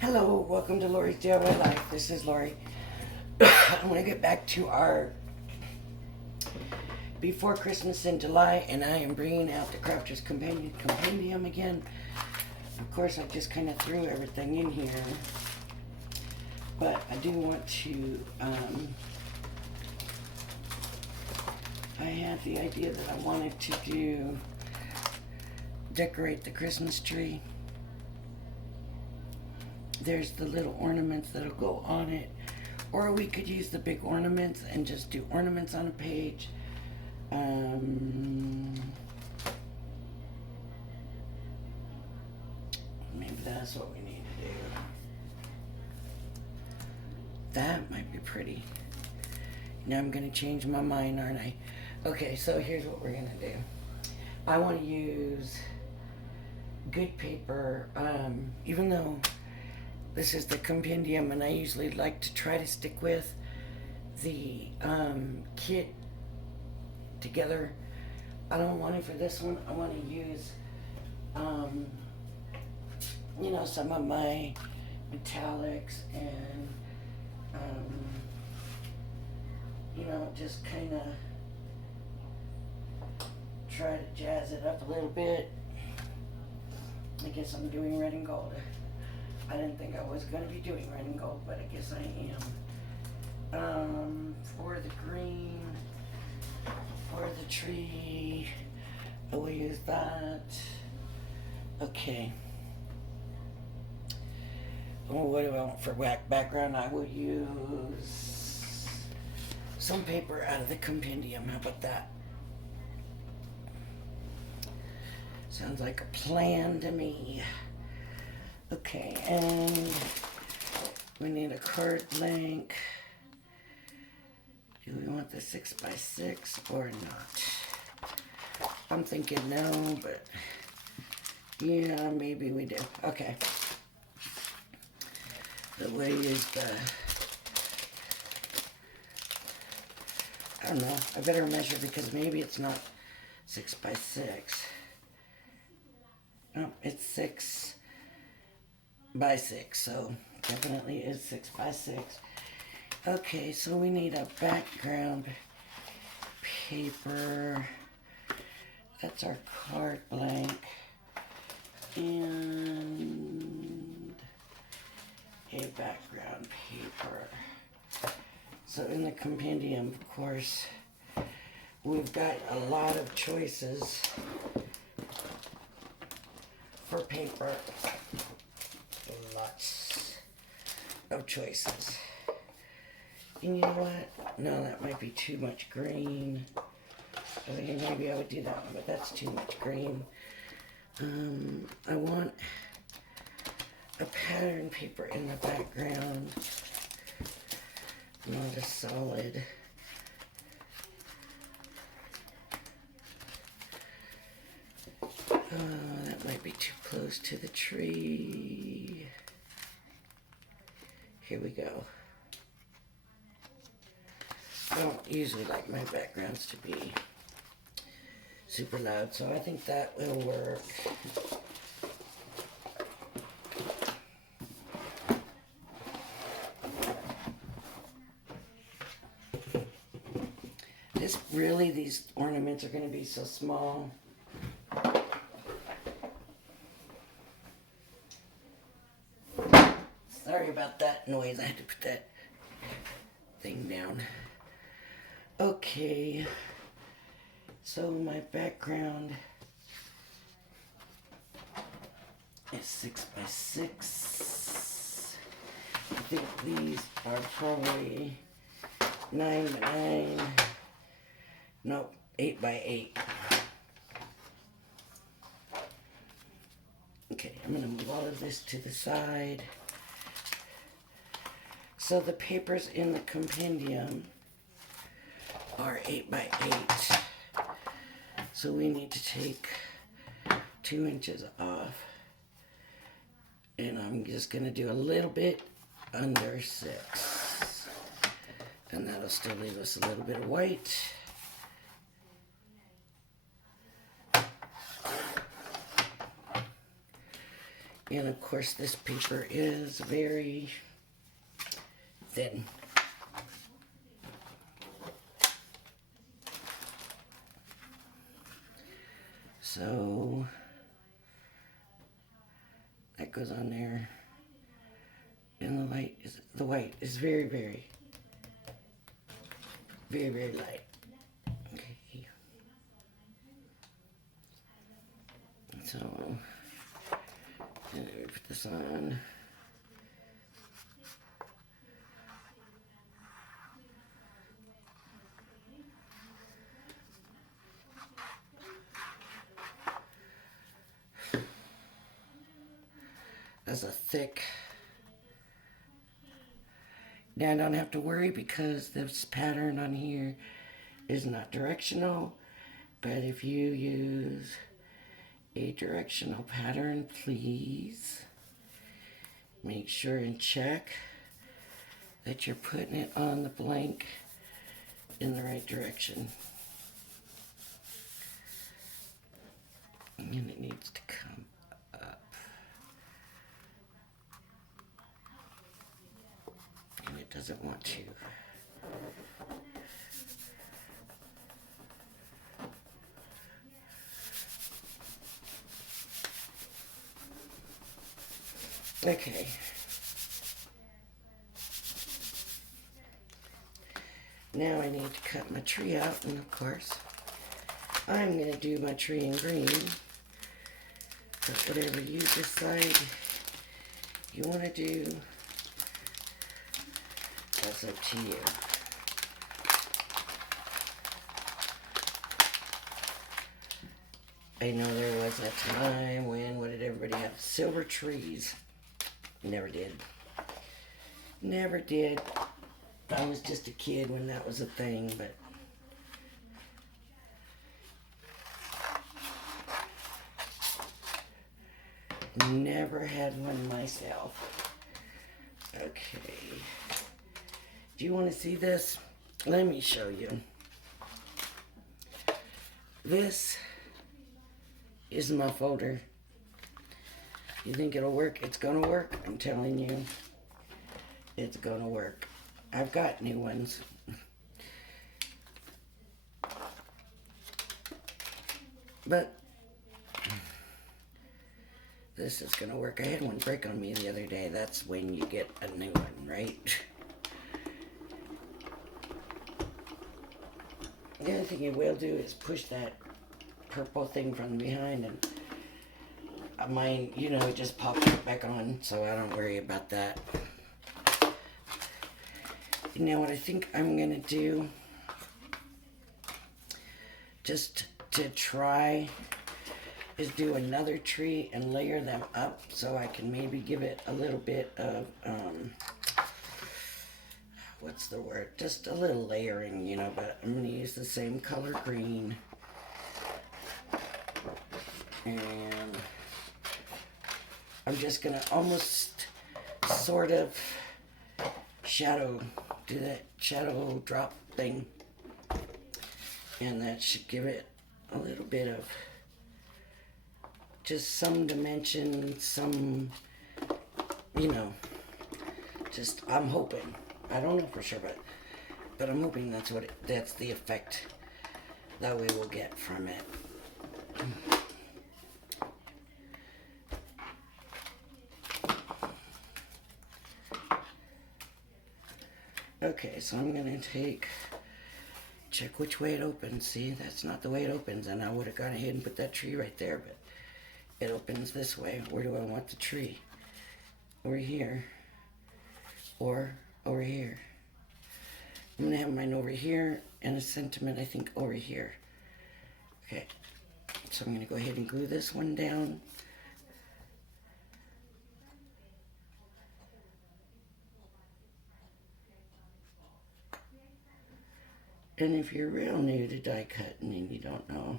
Hello, welcome to Lori's DIY Life. This is Lori. I want to get back to our before Christmas in July, and I am bringing out the Crafter's Compendium again. Of course, I just kind of threw everything in here, but I do want to. I had the idea that I wanted to decorate the Christmas tree. There's the little ornaments that'll go on it, or we could use the big ornaments and just do ornaments on a page. Maybe that's what we need to do. That might be pretty. Now I'm gonna change my mind, aren't I? Okay, so here's what we're gonna do. I want to use good paper, even though this is the compendium, and I usually like to try to stick with the kit together. I don't want it for this one. I want to use, some of my metallics and, just kind of try to jazz it up a little bit. I guess I'm doing red and gold. I didn't think I was going to be doing red and gold, but I guess I am. For the green, for the tree, I will use that. Okay. Oh, what do I want for background? I will use some paper out of the compendium. How about that? Sounds like a plan to me. Okay, and we need a card blank. Do we want the 6x6 or not? I'm thinking no, but yeah, maybe we do. Okay. The way is I don't know. I better measure because maybe it's not 6x6. Oh, it's 6x6, so definitely is 6x6. Okay, so we need a background paper. That's our card blank. And a background paper. So in the compendium, of course, we've got a lot of choices for paper. Lots of choices. And you know what? No, that might be too much green. I think maybe I would do that one, but that's too much green. I want a pattern paper in the background. Not a solid. That might be too close to the tree. Here we go. I don't usually like my backgrounds to be super loud, so I think that will work. These ornaments are going to be so small. Sorry about that noise. I had to put that thing down. Okay. So my background is 6x6. I think these are probably 9x9. Nope, 8x8. Okay, I'm going to move all of this to the side. So the papers in the compendium are 8x8. So we need to take 2 inches off. And I'm just going to do a little bit under 6. And that'll still leave us a little bit of white. And of course this paper is very thin. So that goes on there. And the white is very, very, very, very light. Okay. So we put this on. That's a thick. Now I don't have to worry because this pattern on here is not directional. But if you use a directional pattern, please make sure and check that you're putting it on the blank in the right direction. And it needs to come up. And it doesn't want to. Okay. Now I need to cut my tree out, and of course, I'm going to do my tree in green. But whatever you decide you want to do, that's up to you. I know there was a time when, what did everybody have? Silver trees. Never did. Never did. I was just a kid when that was a thing, but never had one myself. Okay. Do you want to see this? Let me show you. This is my folder. You think it'll work? It's gonna work. I'm telling you. It's gonna work. I've got new ones. But this is gonna work. I had one break on me the other day. That's when you get a new one, right? The other thing you will do is push that purple thing from behind, and mine, you know, it just pops right back on, so I don't worry about that. Now what I think I'm gonna do, just to try, is do another tree and layer them up so I can maybe give it a little bit of, what's the word? Just a little layering, you know, but I'm gonna use the same color green. And I'm just gonna almost sort of do that shadow drop thing. And that should give it a little bit of just some dimension, some, you know, just, I'm hoping. I don't know for sure, but I'm hoping that's the effect that we will get from it. Okay, so I'm gonna check which way it opens. See, that's not the way it opens, and I would have gone ahead and put that tree right there, but it opens this way. Where do I want the tree? Over here, or over here? I'm gonna have mine over here, and a sentiment, I think, over here. Okay, so I'm gonna go ahead and glue this one down. And if you're real new to die cutting and you don't know,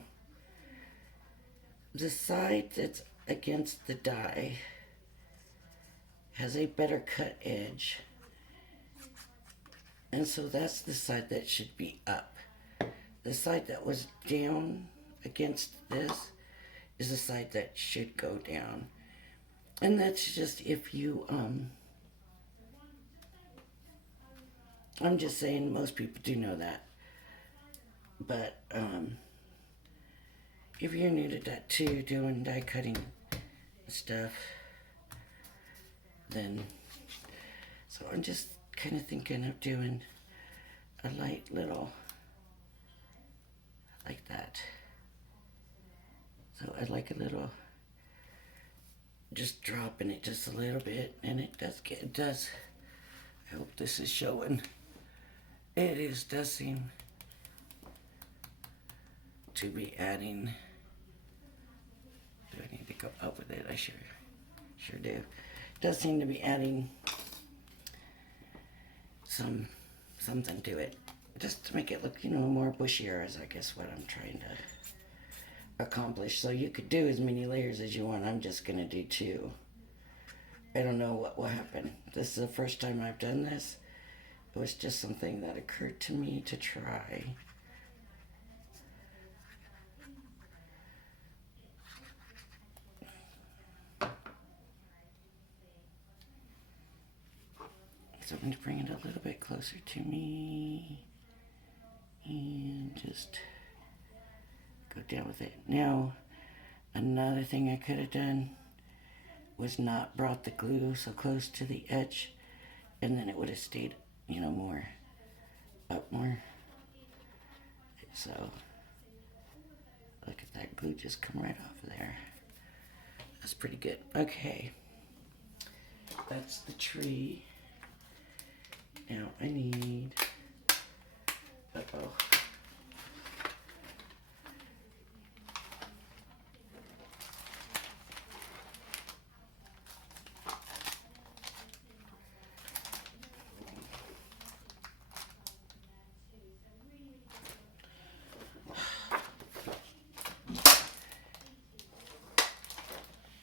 the side that's against the die has a better cut edge. And so that's the side that should be up. The side that was down against this is the side that should go down. And that's just if you, I'm just saying most people do know that. But, if you're new to that too, doing die cutting stuff, then, so I'm just kind of thinking of doing a light little, like that. So I'd like a little, just dropping it just a little bit, and it does, I hope this is showing. Does seem to be adding, do I need to go up with it? I sure do. It does seem to be adding something to it, just to make it look, more bushier, is I guess what I'm trying to accomplish. So you could do as many layers as you want. I'm just gonna do 2. I don't know what will happen. This is the first time I've done this. It was just something that occurred to me to try. So I'm going to bring it a little bit closer to me and just go down with it. Now, another thing I could have done was not brought the glue so close to the edge, and then it would have stayed, more up more. So, look at that glue just come right off of there. That's pretty good. Okay, that's the tree. Now I need,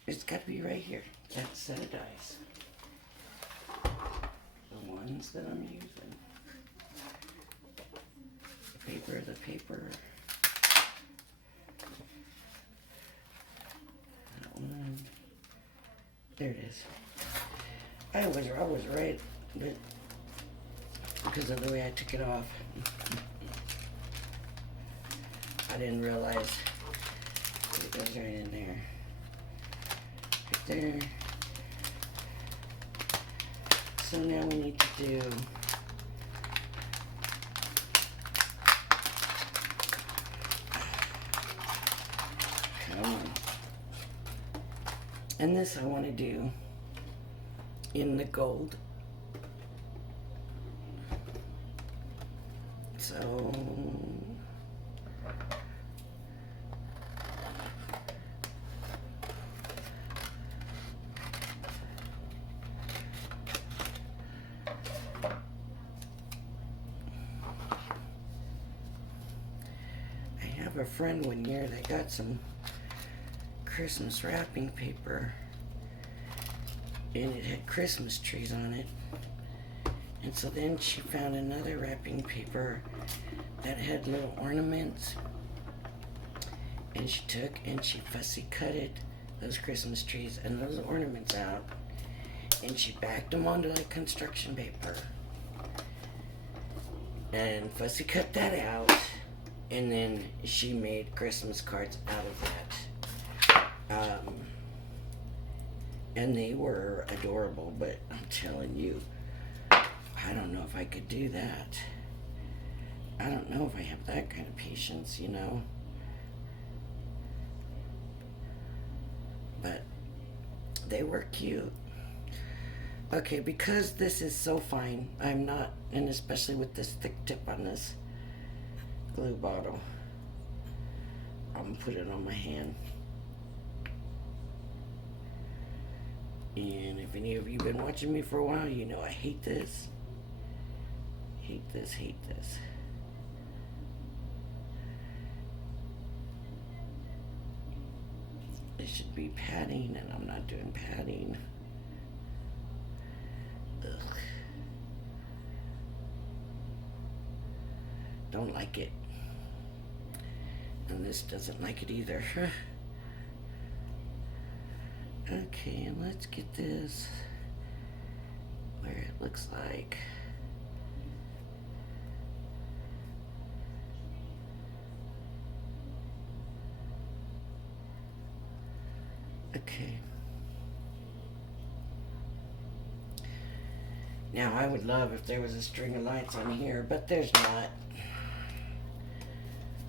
it's got to be right here. That set of dies. The ones that I'm using. The paper. That one. There it is. I was right, but because of the way I took it off, I didn't realize it goes right in there. Right there. So now we need to do and this I want to do in the gold. So I have a friend one year that got some Christmas wrapping paper, and it had Christmas trees on it. And so then she found another wrapping paper that had little ornaments, and she took and she fussy cutted those Christmas trees and those ornaments out, and she backed them onto like construction paper and fussy cut that out, and then she made Christmas cards out of that. And they were adorable, but I'm telling you, I don't know if I could do that. I don't know if I have that kind of patience, But they were cute. Okay, because this is so fine, I'm not, and especially with this thick tip on this glue bottle, I'm gonna put it on my hand. And if any of you have been watching me for a while, you know I hate this. Hate this. It should be padding, and I'm not doing padding. Ugh. Don't like it. And this doesn't like it either. Okay, let's get this where it looks like. Okay. Now I would love if there was a string of lights on here, but there's not.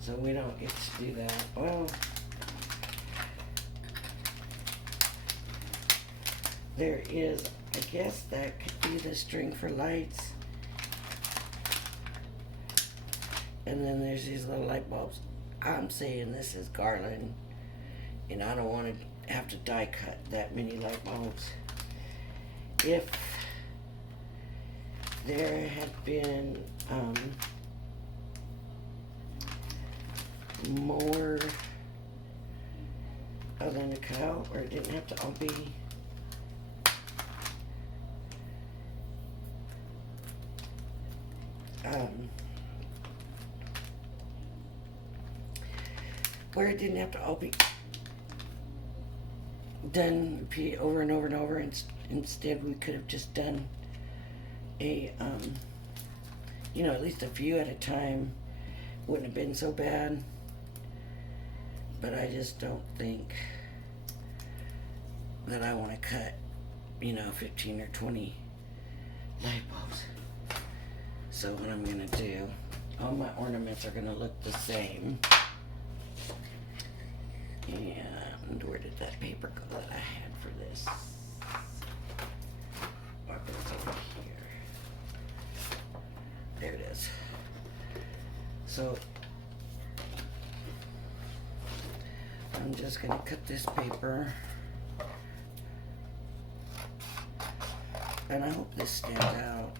So we don't get to do that. Well, there is, I guess that could be the string for lights. And then there's these little light bulbs. I'm saying this is garland, and I don't want to have to die cut that many light bulbs. If there had been more other than to cut out, or it didn't have to all be where it didn't have to all be done repeat over and over and over. Instead, we could have just done a at least a few at a time. Wouldn't have been so bad. But I just don't think that I want to cut 15 or 20 light bulbs. So what I'm gonna do, all my ornaments are gonna look the same. And where did that paper go that I had for this? Oh, it was over here. There it is. So I'm just gonna cut this paper, and I hope this stands out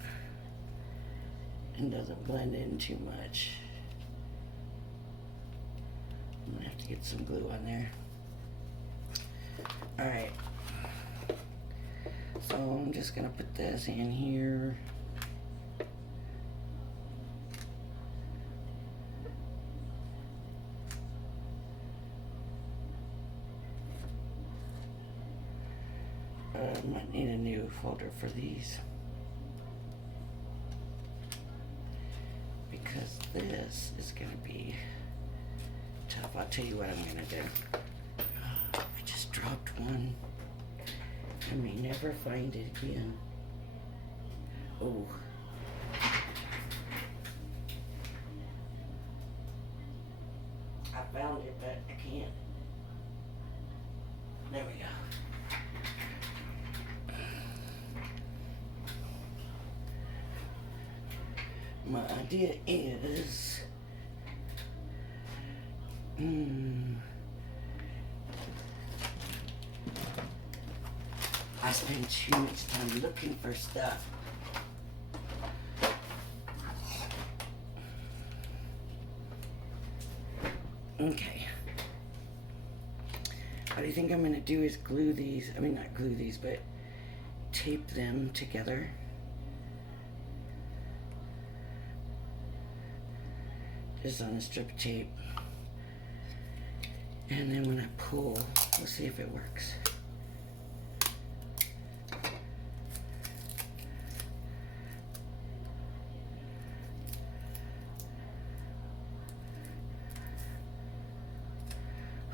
and doesn't blend in too much. I'm gonna have to get some glue on there. Alright, so I'm just gonna put this in here. I might need a new folder for these, because this is going to be tough. I'll tell you what I'm going to do. I just dropped one. I may never find it again. Oh. I found it, but I can't. There we go. My idea is, I spend too much time looking for stuff. Okay. What I think I'm going to do is glue these, not glue these, but tape them together. Just on a strip of tape, and then when I pull, we'll see if it works.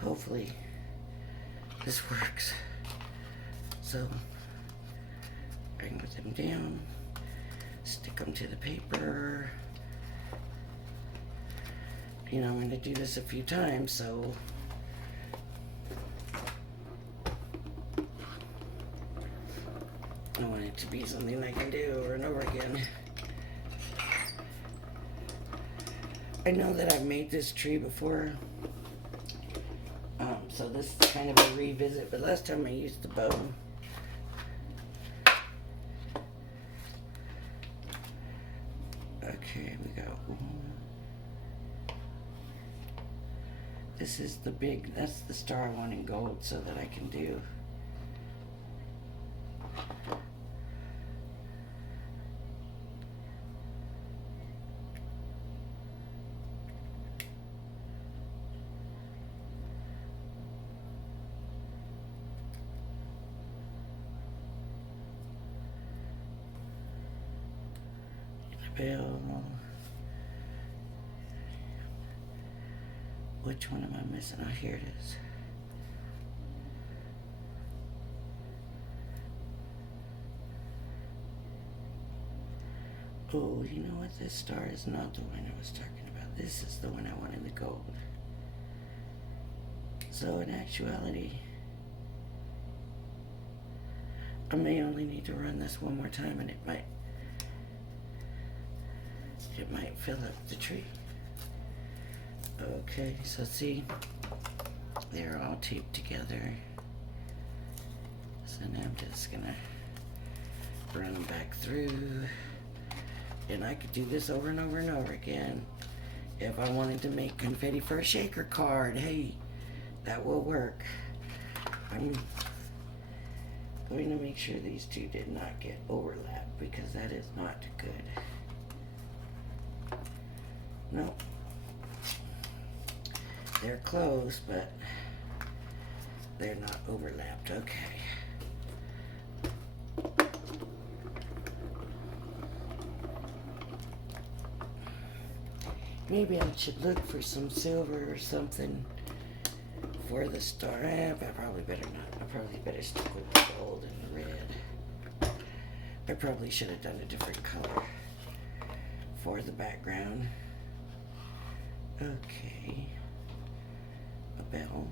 Hopefully this works. So I can put them down, stick them to the paper. I'm going to do this a few times, so I want it to be something I can do over and over again. I know that I've made this tree before, so this is kind of a revisit, but last time I used the bow. Okay, we got one. This is the big, that's the star I want in gold so that I can do. bell. Which one am I missing? Oh, here it is. Oh, you know what? This star is not the one I was talking about. This is the one I want in the gold. So in actuality, I may only need to run this one more time and it might fill up the tree. Okay, so see, they're all taped together. So now I'm just gonna run them back through. And I could do this over and over and over again. If I wanted to make confetti for a shaker card, hey, that will work. I'm going to make sure these two did not get overlapped because that is not good. Nope. They're close, but they're not overlapped. Okay. Maybe I should look for some silver or something for the star. But I probably better not. I probably better stick with the gold and the red. I probably should have done a different color for the background. Okay. A bell.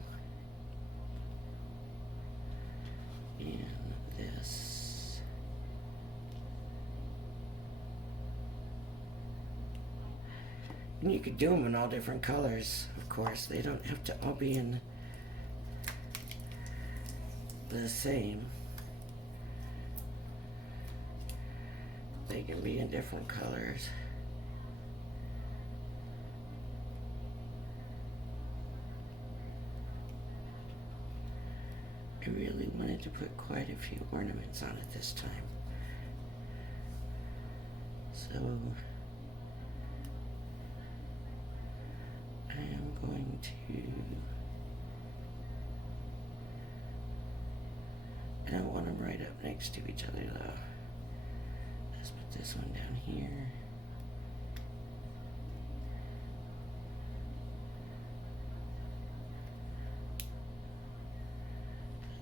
And this. And you could do them in all different colors, of course. They don't have to all be in the same. They can be in different colors. I really wanted to put quite a few ornaments on it this time. So I am going to, I don't want them right up next to each other though. Let's put this one down here.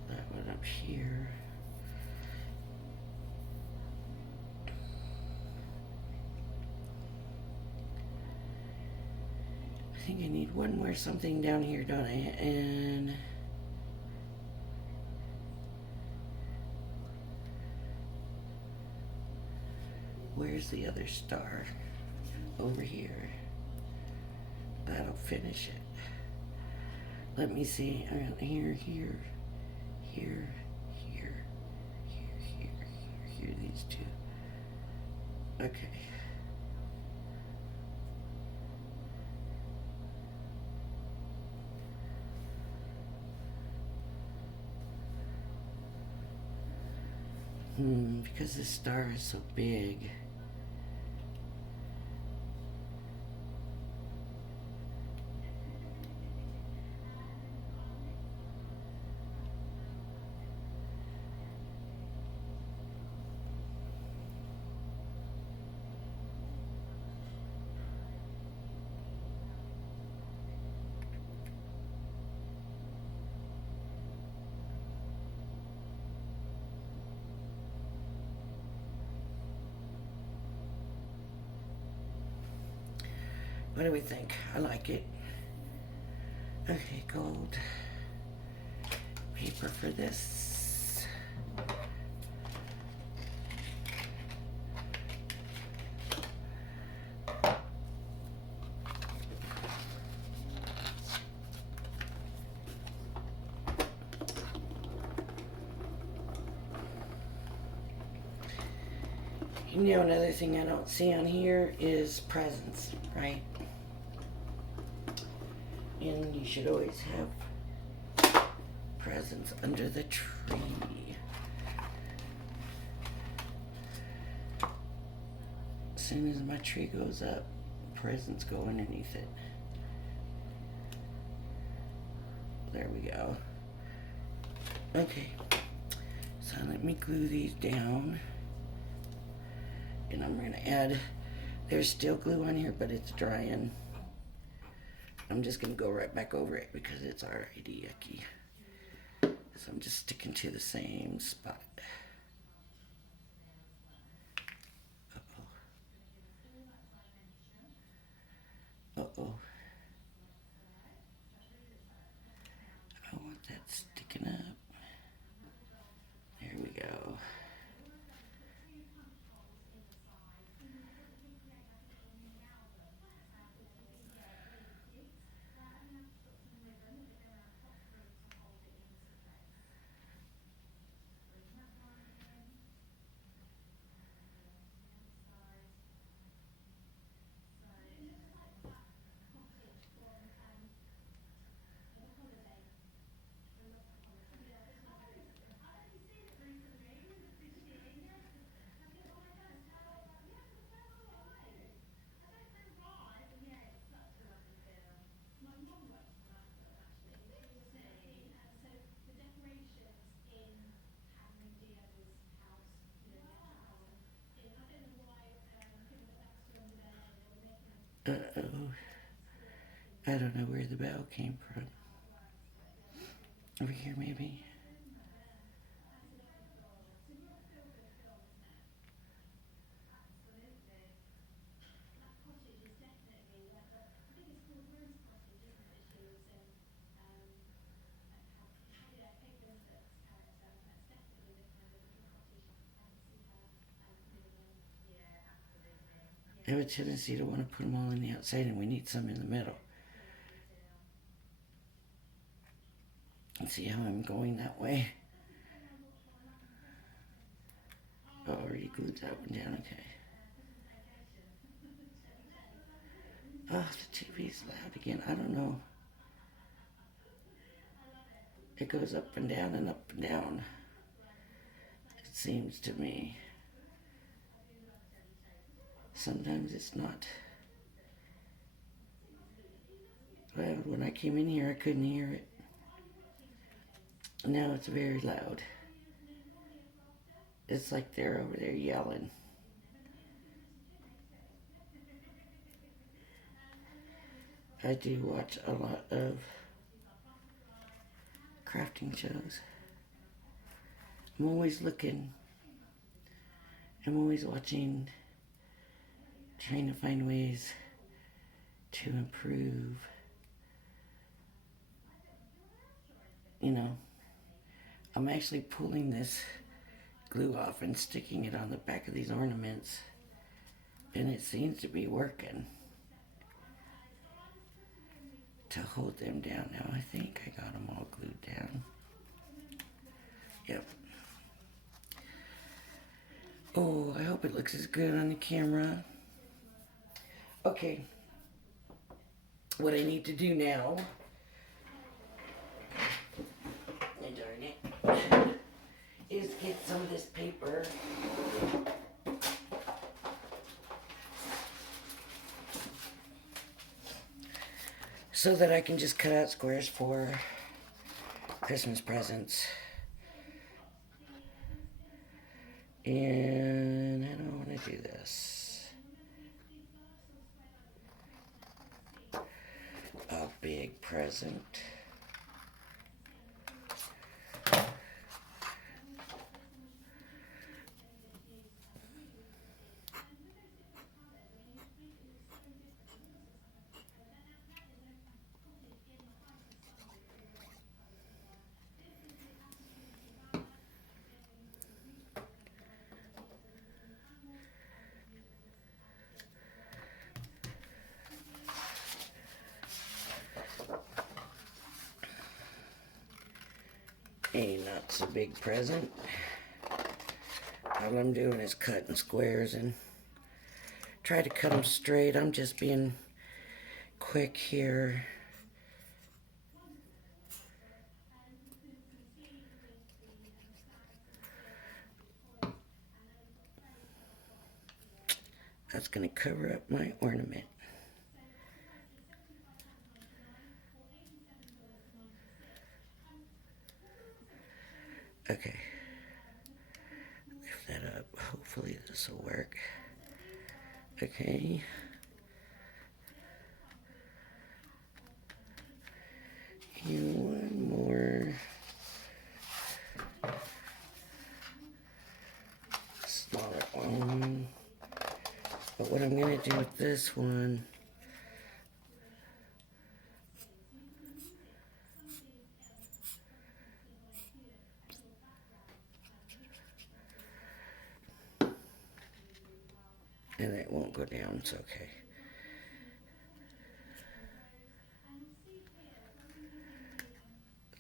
That one up here. I think I need one more something down here, don't I? And where's the other star? Over here. That'll finish it. Let me see. Here, here, here, here, here, here, these two. Okay. Because this star is so big. What do we think? I like it. Okay, gold paper for this. You know, another thing I don't see on here is presents, right? And you should always have presents under the tree. As soon as my tree goes up, presents go underneath it. There we go. Okay, so let me glue these down. And I'm going to add There's still glue on here, but it's drying. I'm just going to go right back over it because it's already yucky. So I'm just sticking to the same spot. Uh-oh. Uh-oh. I don't want that sticking up. There we go. Uh-oh. I don't know where the bell came from. Over here, maybe? I have a tendency to want to put them all on the outside, and we need some in the middle. Let's see how I'm going that way. Oh, already glued that one down, okay. Oh, the TV's loud again. I don't know. It goes up and down and up and down. It seems to me. Sometimes it's not loud. When I came in here, I couldn't hear it. Now it's very loud. It's like they're over there yelling. I do watch a lot of crafting shows. I'm always looking. I'm always watching, trying to find ways to improve. You know, I'm actually pulling this glue off and sticking it on the back of these ornaments, and it seems to be working to hold them down. Now I think I got them all glued down. Yep. Oh, I hope it looks as good on the camera. Okay. What I need to do now, darn it, is get some of this paper. So that I can just cut out squares for Christmas presents. And I don't want to do this. A big present. A not so big present. All I'm doing is cutting squares and try to cut them straight. I'm just being quick here. That's going to cover up my ornament. Okay. Lift that up. Hopefully this will work. Okay. And one more. Smaller one. But what I'm going to do with this one, and it won't go down, it's okay.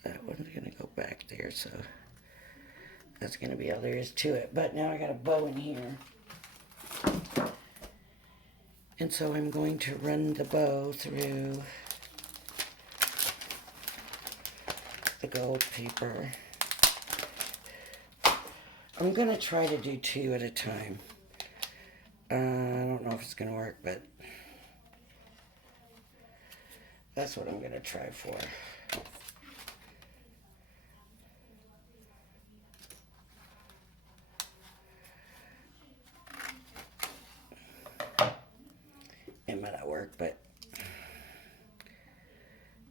That one's going to go back there, so that's going to be all there is to it. But now I got a bow in here. And so I'm going to run the bow through the gold paper. I'm going to try to do 2 at a time. I don't know if it's going to work, but that's what I'm going to try for. It might not work, but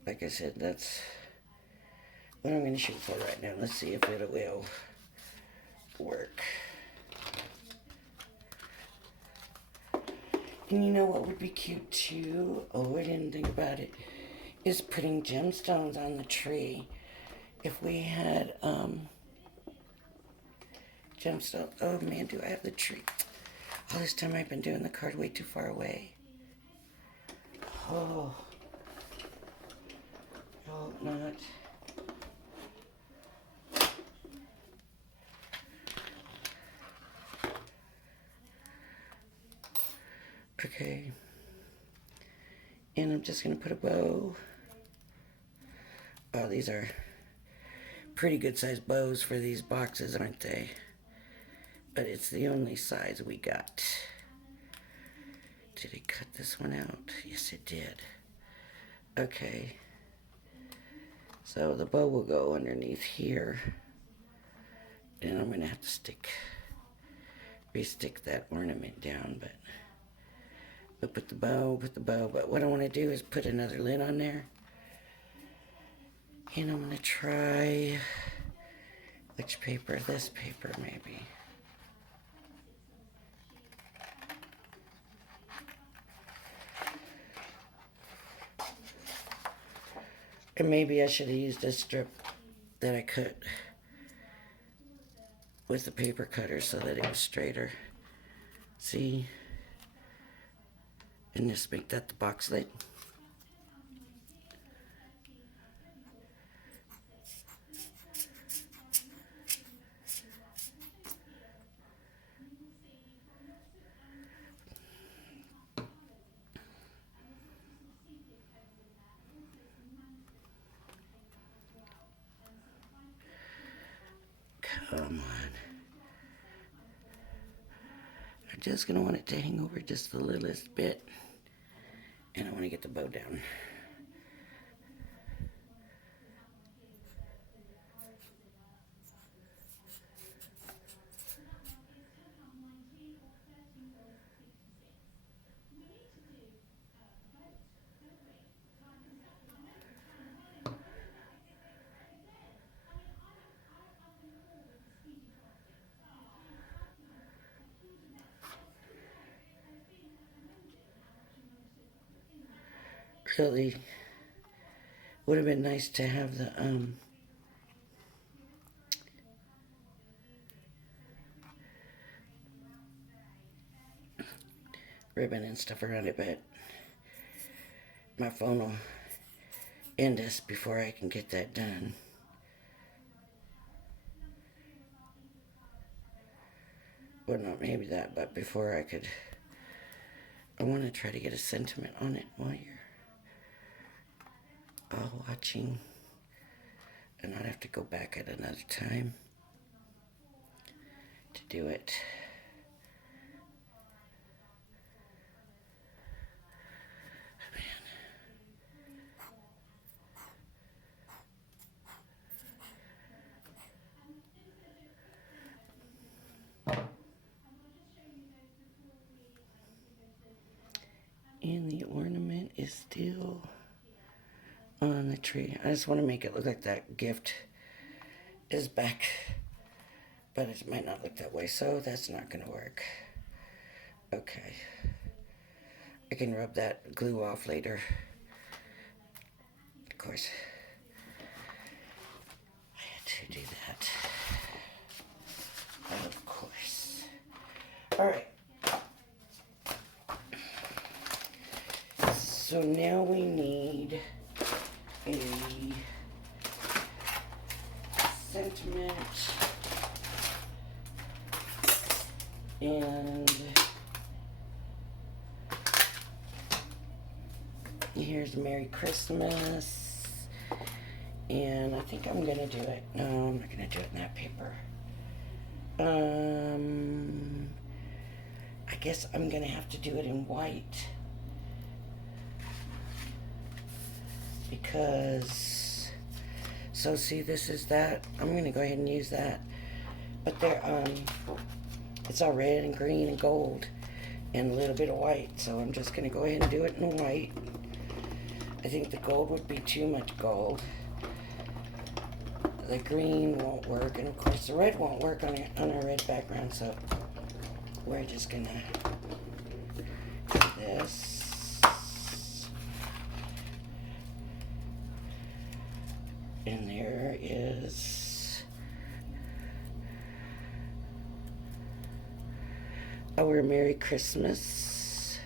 like I said, that's what I'm going to shoot for right now. Let's see if it will work. And you know what would be cute too? Oh, I didn't think about it. Is putting gemstones on the tree. If we had gemstones. Oh man, do I have the tree? All this time I've been doing the card way too far away. Oh. I hope not. Okay. And I'm just going to put a bow. Oh, these are pretty good sized bows for these boxes, aren't they? But it's the only size we got. Did it cut this one out? Yes, it did. Okay. So the bow will go underneath here. And I'm going to have to re-stick that ornament down, but put the bow. But what I want to do is put another lid on there. And I'm going to try, which paper? This paper, maybe. And maybe I should have used a strip that I cut with the paper cutter so that it was straighter. See? And just make that the box lid. Come on. I'm just going to want it to hang over just the littlest bit. And I want to get the bow down. Really would have been nice to have the ribbon and stuff around it, but my phone will end us before I can get that done. Well, not maybe that, but before I want to try to get a sentiment on it while you're all watching, and I'd have to go back at another time to do it. And the ornament is still on the tree. I just want to make it look like that gift is back, but it might not look that way, so that's not going to work. Okay. I can rub that glue off later. Of course, I had to do that. Of course. All right. So now we need a sentiment and here's Merry Christmas, and I think I'm gonna do it. No, I'm not gonna do it in that paper. I guess I'm gonna have to do it in white because, so see, this is that. I'm gonna go ahead and use that, but they're it's all red and green and gold and a little bit of white, so I'm just gonna go ahead and do it in white. I think the gold would be too much gold. The green won't work, and of course the red won't work on a red background, so we're just gonna do this. And there is our Merry Christmas.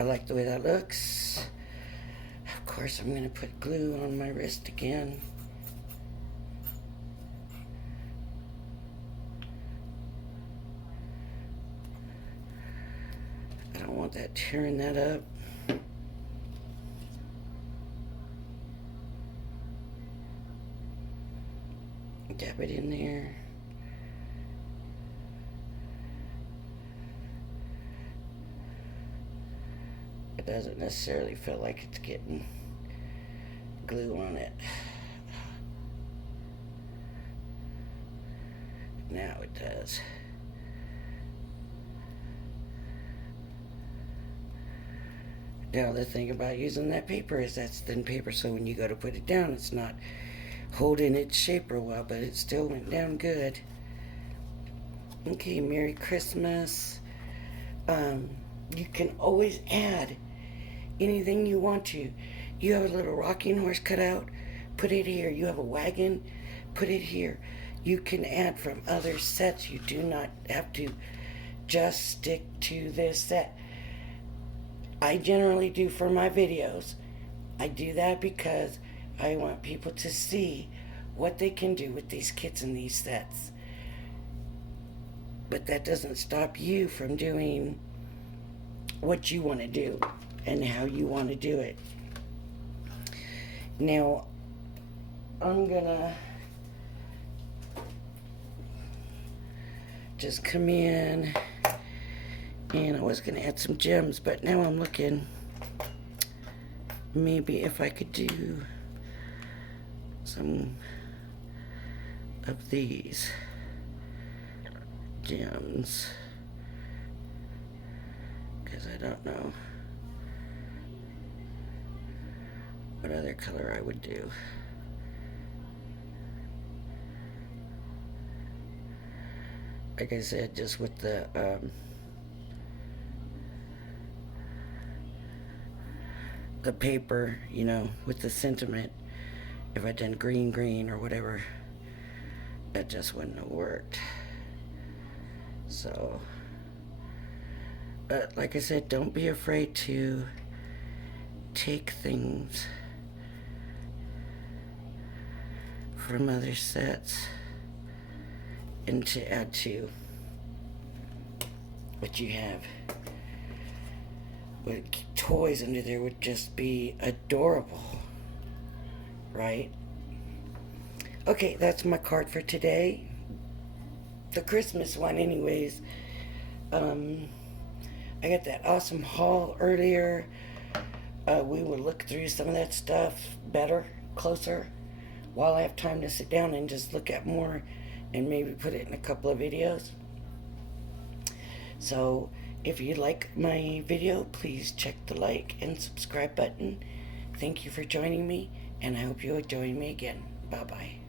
I like the way that looks. Of course, I'm going to put glue on my wrist again. I don't want that tearing that up. Dab it in there. It doesn't necessarily feel like it's getting glue on it. Now it does. Now the thing about using that paper is that's thin paper, so when you go to put it down, it's not holding its shape real well, but it still went down good. Okay, Merry Christmas. You can always add anything you want to. You have a little rocking horse cut out, put it here. You have a wagon, put it here. You can add from other sets. You do not have to just stick to this set. I generally do for my videos. I do that because I want people to see what they can do with these kits and these sets. But that doesn't stop you from doing what you want to do and how you want to do it. Now, I'm gonna just come in, and I was gonna add some gems, but now I'm looking maybe if I could do some of these gems, because I don't know what other color I would do. Like I said, just with the paper, you know, with the sentiment, if I done green or whatever, that just wouldn't have worked. So, but like I said, don't be afraid to take things from other sets and to add to what you have. With toys under there would just be adorable, right? Okay, that's my card for today. The Christmas one anyways. I got that awesome haul earlier. We will look through some of that stuff better, closer, while I have time to sit down and just look at more and maybe put it in a couple of videos. So if you like my video, please check the like and subscribe button. Thank you for joining me, and I hope you'll join me again. Bye bye.